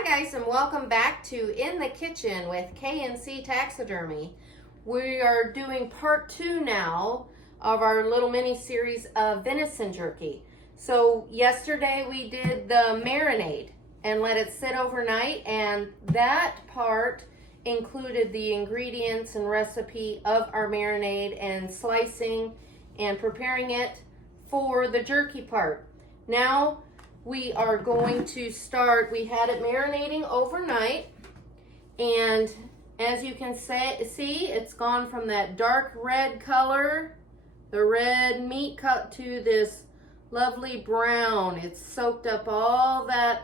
Hi guys, and welcome back to In the Kitchen with K&C Taxidermy. We are doing part 2 now of our little mini series of venison jerky. So yesterday we did the marinade and let it sit overnight, and that part included the ingredients and recipe of our marinade and slicing and preparing it for the jerky part. Now we are going to start. We had it marinating overnight, and as you can see, it's gone from that dark red color, the red meat cut, to this lovely brown. It's soaked up all that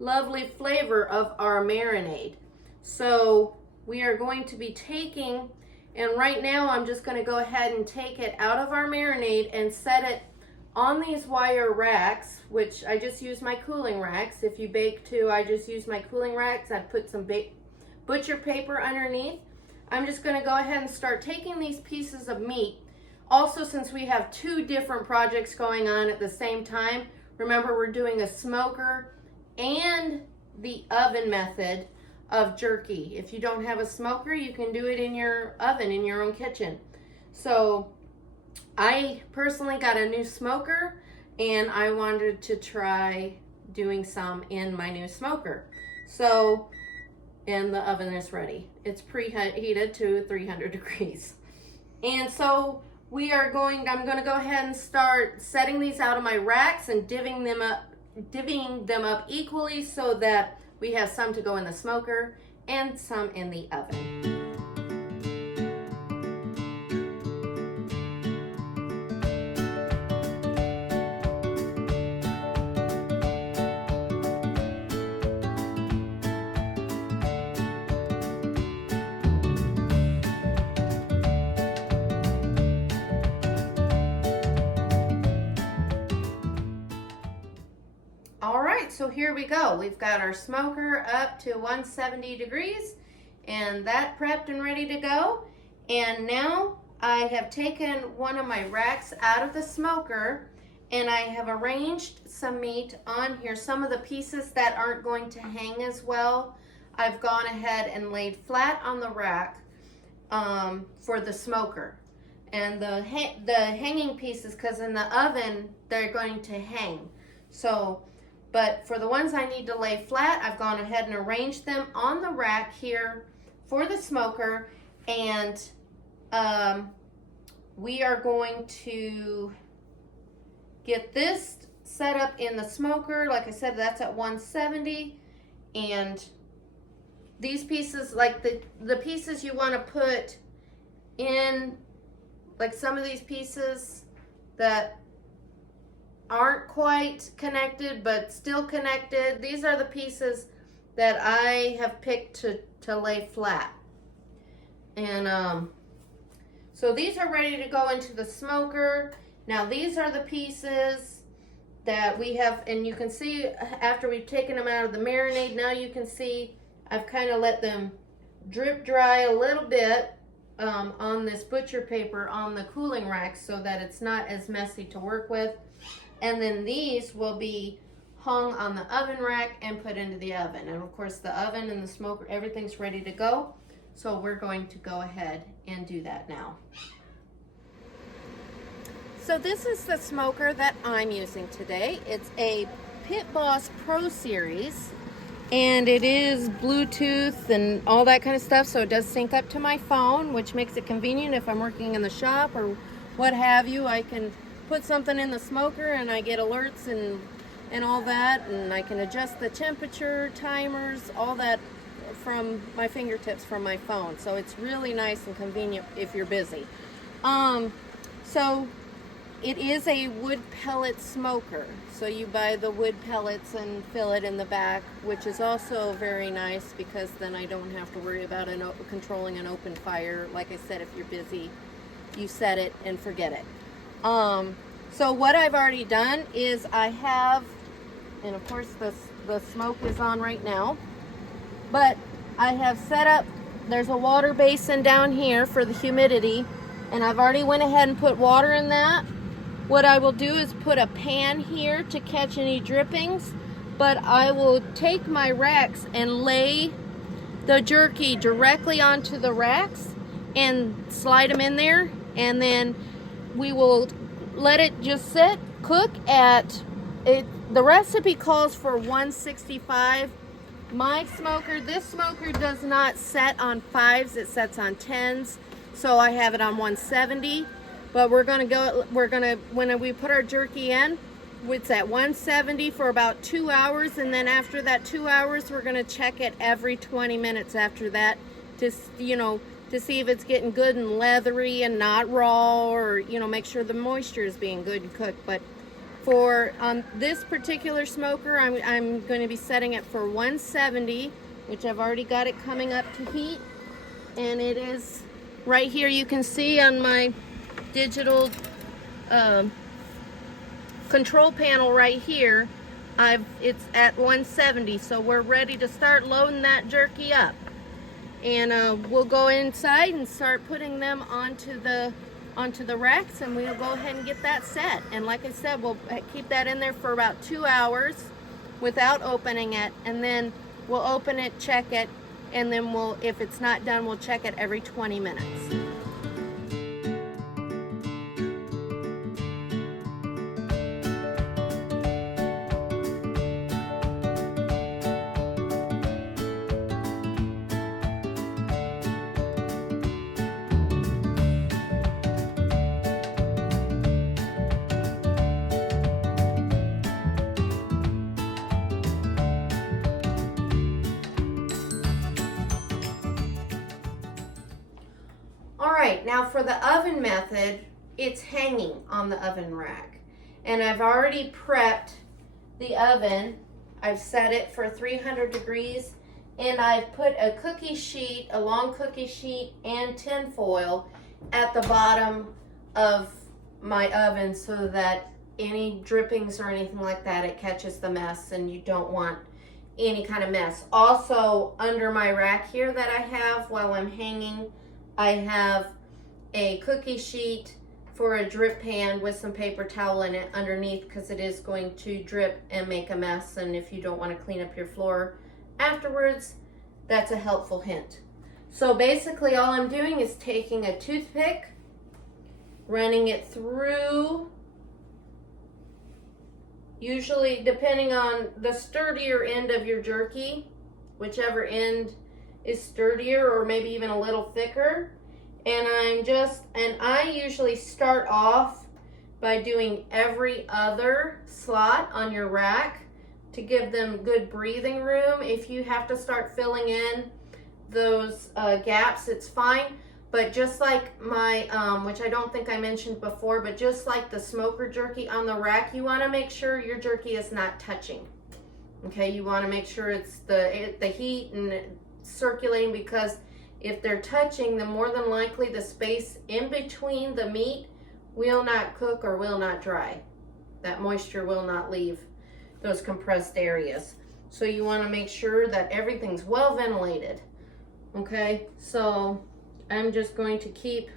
lovely flavor of our marinade. So we are going to be taking, and right now I'm just going to go ahead and take it out of our marinade and set it on these wire racks, which I just use my cooling racks. If you bake too, I just use my cooling racks. I put some butcher paper underneath. I'm just going to go ahead and start taking these pieces of meat. Also, since we have 2 different projects going on at the same time, remember we're doing a smoker and the oven method of jerky. If you don't have a smoker, you can do it in your oven in your own kitchen. So I personally got a new smoker, and I wanted to try doing some in my new smoker. So, and the oven is ready. It's preheated to 300 degrees. And so I'm going to go ahead and start setting these out of my racks and divvying them up equally so that we have some to go in the smoker and some in the oven. So here we go. We've got our smoker up to 170 degrees, and that prepped and ready to go. And now I have taken one of my racks out of the smoker, and I have arranged some meat on here. Some of the pieces that aren't going to hang as well, I've gone ahead and laid flat on the rack for the smoker. And the hanging pieces, because in the oven they're going to hang. But for the ones I need to lay flat, I've gone ahead and arranged them on the rack here for the smoker. And we are going to get this set up in the smoker. Like I said, that's at 170. And these pieces, like the pieces you want to put in, like some of these pieces that aren't quite connected but still connected, these are the pieces that I have picked to lay flat. And so these are ready to go into the smoker. Now these are the pieces that we have, and you can see after we've taken them out of the marinade, now you can see I've kind of let them drip dry a little bit on this butcher paper on the cooling rack so that it's not as messy to work with. And then these will be hung on the oven rack and put into the oven. And of course the oven and the smoker, everything's ready to go. So we're going to go ahead and do that now. So this is the smoker that I'm using today. It's a Pit Boss Pro Series, and it is Bluetooth and all that kind of stuff. So it does sync up to my phone, which makes it convenient if I'm working in the shop or what have you. I can put something in the smoker and I get alerts and all that, and I can adjust the temperature, timers, all that from my fingertips from my phone. So it's really nice and convenient if you're busy. So it is a wood pellet smoker. So you buy the wood pellets and fill it in the back, which is also very nice because then I don't have to worry about controlling an open fire. Like I said, if you're busy, you set it and forget it. So what I've already done is I have, and of course the smoke is on right now, but I have set up, there's a water basin down here for the humidity, and I've already went ahead and put water in that. What I will do is put a pan here to catch any drippings, but I will take my racks and lay the jerky directly onto the racks and slide them in there, and then we will let it just sit, cook at it. The recipe calls for 165. My smoker, this smoker does not set on 5s, it sets on 10s, so I have it on 170. But when we put our jerky in, it's at 170 for about 2 hours, and then after that 2 hours, we're gonna check it every 20 minutes after that to, to see if it's getting good and leathery and not raw, or, make sure the moisture is being good and cooked. But for this particular smoker, I'm going to be setting it for 170, which I've already got it coming up to heat. And it is right here, you can see on my digital control panel right here, it's at 170, so we're ready to start loading that jerky up. And we'll go inside and start putting them onto the racks, and we'll go ahead and get that set. And like I said, we'll keep that in there for about 2 hours without opening it, and then we'll open it, check it, and then if it's not done, we'll check it every 20 minutes. Alright, now for the oven method, it's hanging on the oven rack. And I've already prepped the oven. I've set it for 300 degrees, and I've put a cookie sheet, a long cookie sheet, and tin foil at the bottom of my oven so that any drippings or anything like that, it catches the mess, and you don't want any kind of mess. Also, under my rack here that I have while I'm hanging, I have a cookie sheet for a drip pan with some paper towel in it underneath, because it is going to drip and make a mess, and if you don't want to clean up your floor afterwards, that's a helpful hint. So basically all I'm doing is taking a toothpick, running it through, usually depending on the sturdier end of your jerky, whichever end is sturdier or maybe even a little thicker. And I usually start off by doing every other slot on your rack to give them good breathing room. If you have to start filling in those gaps, it's fine. But just like my, which I don't think I mentioned before, but just like the smoker jerky on the rack, you want to make sure your jerky is not touching. Okay, you want to make sure it's the heat and circulating, because if they're touching, then more than likely the space in between the meat will not cook or will not dry. That moisture will not leave those compressed areas. So you want to make sure that everything's well ventilated. Okay, so I'm just going to keep,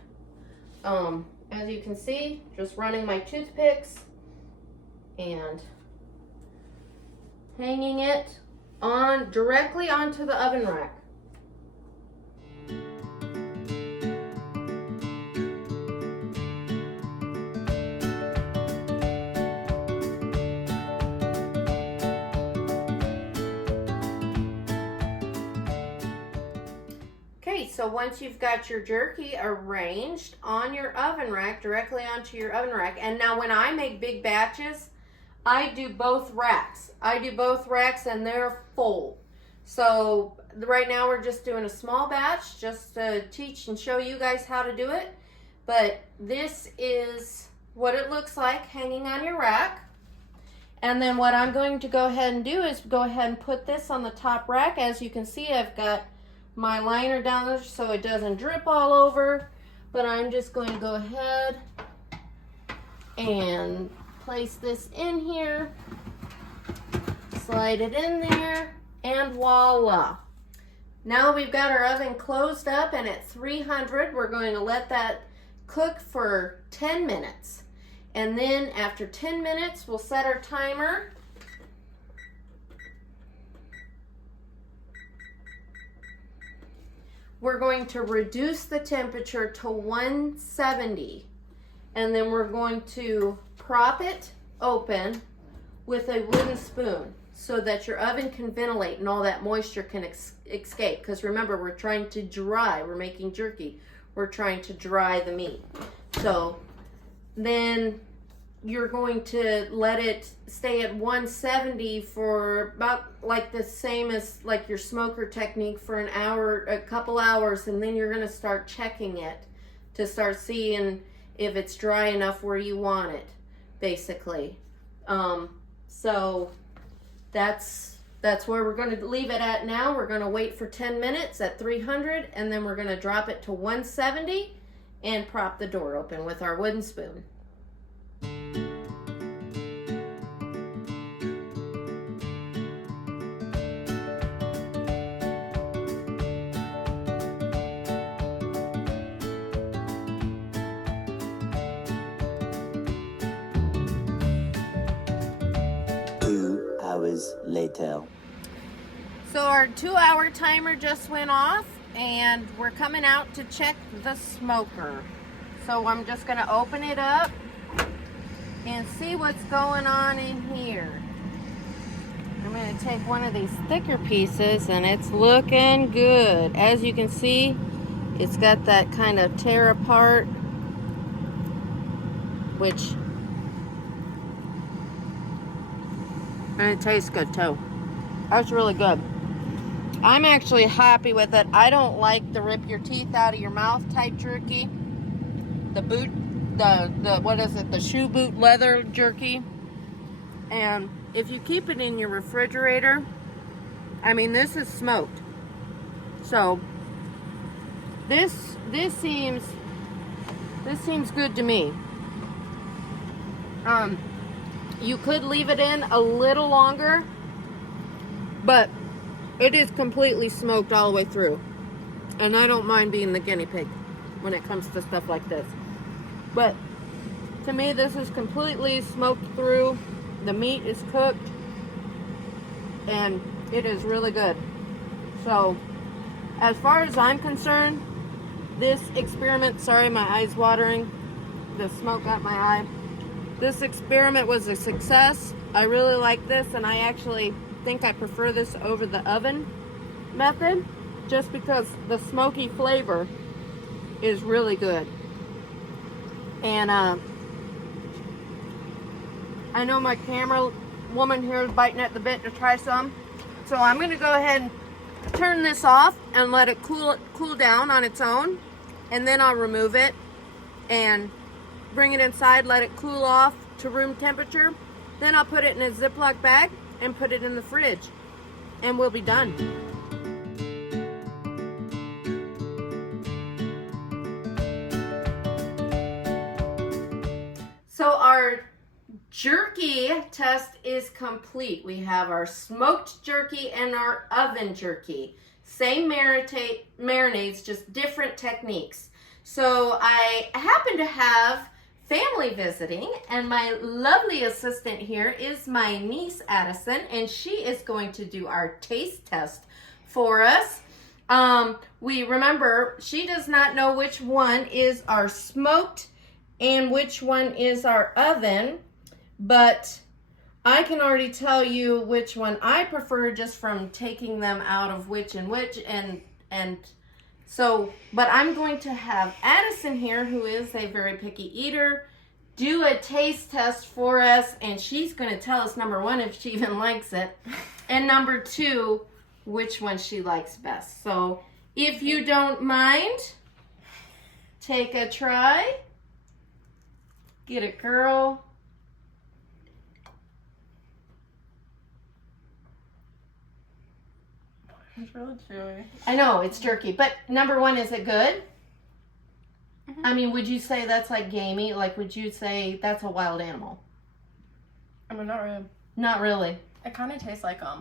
as you can see, just running my toothpicks and hanging it on directly onto the oven rack. Okay, so once you've got your jerky arranged on your oven rack, directly onto your oven rack, and now when I make big batches, I do both racks. And they're full. So right now we're just doing a small batch just to teach and show you guys how to do it. But this is what it looks like hanging on your rack. And then what I'm going to go ahead and do is go ahead and put this on the top rack. As you can see, I've got my liner down there so it doesn't drip all over. But I'm just going to go ahead and place this in here, slide it in there, and voila. Now we've got our oven closed up, and at 300 we're going to let that cook for 10 minutes. And then after 10 minutes we'll set our timer we're going to reduce the temperature to 170, and then we're going to prop it open with a wooden spoon so that your oven can ventilate and all that moisture can escape. Because remember, we're trying to dry. We're making jerky. We're trying to dry the meat. So then you're going to let it stay at 170 for about like the same as like your smoker technique for an hour, a couple hours, and then you're going to start checking it to start seeing if it's dry enough where you want it, basically. So that's where we're going to leave it at now. We're going to wait for 10 minutes at 300, and then we're going to drop it to 170 and prop the door open with our wooden spoon. Later. So our 2-hour timer just went off, and we're coming out to check the smoker. So I'm just going to open it up and see what's going on in here. I'm going to take one of these thicker pieces, and it's looking good. As you can see, it's got that kind of tear apart, which, and it tastes good too. That's really good. I'm actually happy with it. I don't like the rip your teeth out of your mouth type jerky. The what is it? The shoe boot leather jerky. And if you keep it in your refrigerator, I mean, this is smoked. So this seems good to me. You could leave it in a little longer, but it is completely smoked all the way through. And I don't mind being the guinea pig when it comes to stuff like this. But to me, this is completely smoked through. The meat is cooked, and it is really good. So, as far as I'm concerned, this experiment, sorry, my eye's watering. The smoke got my eye. This experiment was a success. I really like this, and I actually think I prefer this over the oven method just because the smoky flavor is really good. And I know my camera woman here is biting at the bit to try some, so I'm going to go ahead and turn this off and let it cool down on its own, and then I'll remove it and bring it inside, let it cool off to room temperature. Then I'll put it in a Ziploc bag and put it in the fridge, and we'll be done. So our jerky test is complete. We have our smoked jerky and our oven jerky. Same marinades, just different techniques. So I happen to have family visiting, and my lovely assistant here is my niece Addison, and she is going to do our taste test for us. We remember she does not know which one is our smoked and which one is our oven, but I can already tell you which one I prefer just from taking them out of which and which, and so, but I'm going to have Addison here, who is a very picky eater, do a taste test for us, and she's going to tell us, number one, if she even likes it, and number two, which one she likes best. So, if you don't mind, take a try. Get it, girl. It's really chewy. I know, it's jerky. But number one, is it good? Mm-hmm. I mean, would you say that's like gamey? Like, would you say that's a wild animal? I mean, not really. Not really. It kind of tastes like a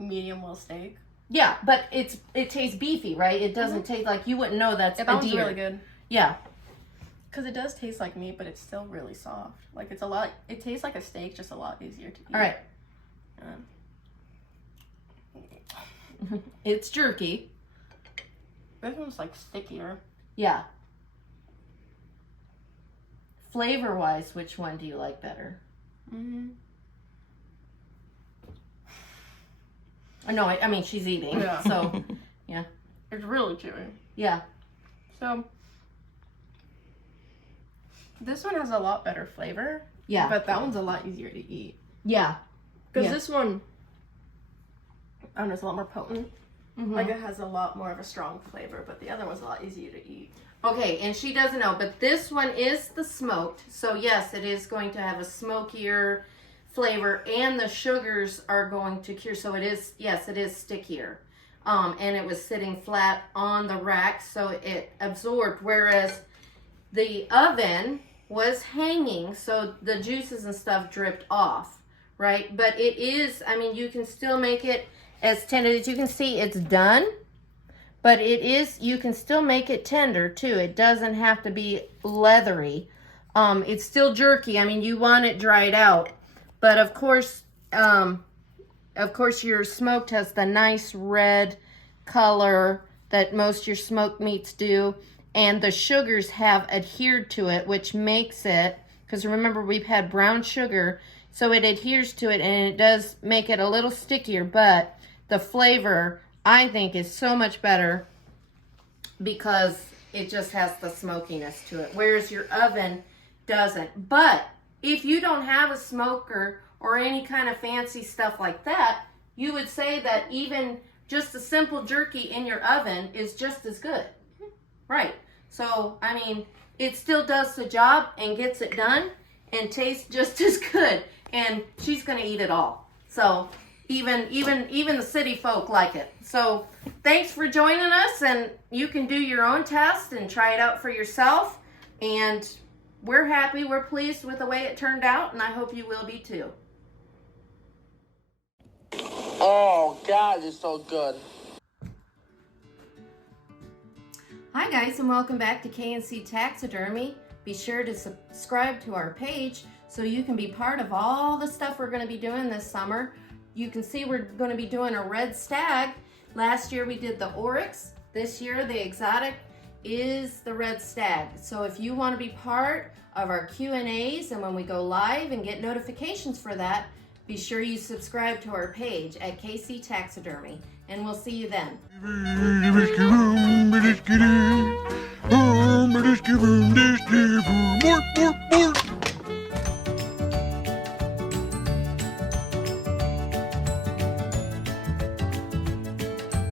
medium well steak. Yeah, but it tastes beefy, right? It doesn't taste like, you wouldn't know that's a that deer. one's really good. Yeah. Because it does taste like meat, but it's still really soft. Like, it tastes like a steak, just a lot easier to eat. All right. It's jerky. This one's like stickier. Yeah. Flavor-wise, which one do you like better? No, I mean, she's eating, Yeah. so, yeah. It's really chewy. Yeah. So, this one has a lot better flavor. Yeah. But that one's a lot easier to eat. Yeah. Because Yeah. this one, I don't know, it's a lot more potent. Mhm. Like, it has a lot more of a strong flavor, but the other one's a lot easier to eat. Okay, and she doesn't know, but this one is the smoked. So yes, it is going to have a smokier flavor, and the sugars are going to cure. So it is, yes, it is stickier. And it was sitting flat on the rack, so it absorbed. Whereas the oven was hanging, so the juices and stuff dripped off, right? But it is, I mean, you can still make it as tender. As you can see, it's done. But it is, you can still make it tender too. It doesn't have to be leathery. It's still jerky. I mean, you want it dried out. But of course your smoked has the nice red color that most your smoked meats do. And the sugars have adhered to it, which makes it, because remember we've had brown sugar, so it adheres to it and it does make it a little stickier, but the flavor, I think, is so much better because it just has the smokiness to it, whereas your oven doesn't. But if you don't have a smoker or any kind of fancy stuff like that, you would say that even just a simple jerky in your oven is just as good. Right. So, I mean, it still does the job and gets it done and tastes just as good. And she's going to eat it all. So, even the city folk like it. So thanks for joining us, and you can do your own test and try it out for yourself. And we're happy, we're pleased with the way it turned out, and I hope you will be too. Oh God, it's so good. Hi guys, and welcome back to K&C Taxidermy. Be sure to subscribe to our page so you can be part of all the stuff we're going to be doing this summer. You can see we're going to be doing a red stag. Last year we did the oryx. This year the exotic is the red stag. So if you want to be part of our Q&As and when we go live and get notifications for that, be sure you subscribe to our page at KC Taxidermy, and we'll see you then.